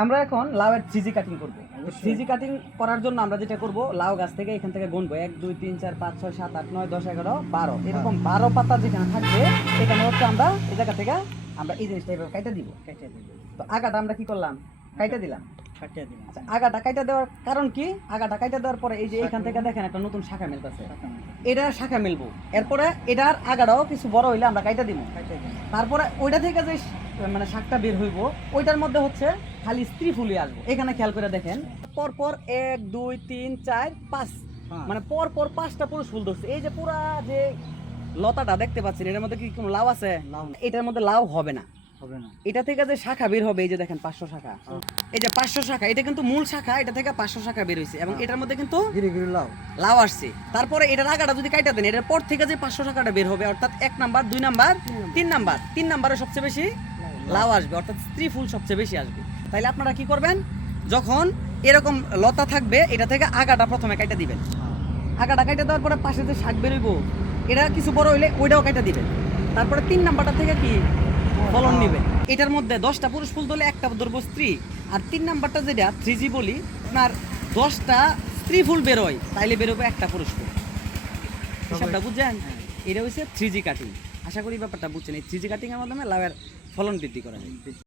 আমরা এখন লাউয়ের থ্রিজি কাটিং করবো। থ্রিজি কাটিং করার জন্য আমরা যেটা করব, লাউ গাছ থেকে এখান থেকে গুনবো 1 2 3 4 5 6 7 8 9 10 11 12 এরকম 12 পাতা যেখানে থাকবে এখানে হচ্ছে আমরা এই জায়গা থেকে আমরা এই জিনিসটা এভাবে কাটা দিব। তো আগাটা আমরা কি করলাম, কাটা দিলাম। আচ্ছা, আগাটা কাটা দেওয়ার কারণ কি, আগাটা কাটা দেওয়ার পরে এই যে এখান থেকে দেখেন একটা নতুন শাখা মিলতেছে, এটা শাখা মিলবো। এরপরে এটার আগাটাও কিছু বড় হইলে আমরা কাটা দিব। তারপরে ওইটা থেকে যে মানে শাকটা বের হইব ওইটার মধ্যে হচ্ছে খালি স্ত্রী ফুলই আসবো। এখানে খেয়াল করে দেখেন, পর পর 1 2 3 4 5 মানে পর পর 5টা পুরুষ ফুল ধরছে। এই যে পুরা যে লতাটা দেখতে পাচ্ছেন এর মধ্যে কি কোনো লাউ আছে? এটার মধ্যে লাউ হবে না। এটা থেকে যে শাখা বের হবে, এই যে দেখেন 500 শাখা, এই যে 500 শাখা, এটা কিন্তু মূল শাখা, এটা থেকে 500 শাখা বের হইছে এবং এটার মধ্যে কিন্তু লাউ আসছে। তারপরে এটার আগাটা যদি কাটা দেন, এটার পর থেকে যে 500 শাখাটা বের হবে, অর্থাৎ 1 নাম্বার 2 নাম্বার 3 নাম্বার, 3 নাম্বারে সবচেয়ে বেশি লাউ আসবে, অর্থাৎ স্ত্রী ফুল সবচেয়ে বেশি আসবে। তাইলে আপনারা কি করবেন, যখন এরকম লতা থাকবে এটা থেকে আগাটা প্রথমে কাটা দিবেন। আগাটা কাটা দেওয়ার পরে পাশে যে শাক বেরোইব এটা কিছু বড় হইলে ওইটাও কাটা দিবেন। তারপরে 3 নাম্বারটা থেকে কি ফলন নিবে। এটার মধ্যে 10টা পুরুষ ফুল ধরলে একটা ধরবো স্ত্রী, আর 3 নাম্বারটা যেটা 3G বলি, আপনার 10টা স্ত্রী ফুল বেরোয়, তাইলে বেরোবে একটা পুরুষ ফুল। হিসাবটা বুঝছেন? এটা হচ্ছে 3G কাটিং। আশা করি ব্যাপারটা বুঝছেন। এই 3G কাটিং এর মাধ্যমে লাউয়ের ফলন বৃদ্ধি করা যায়।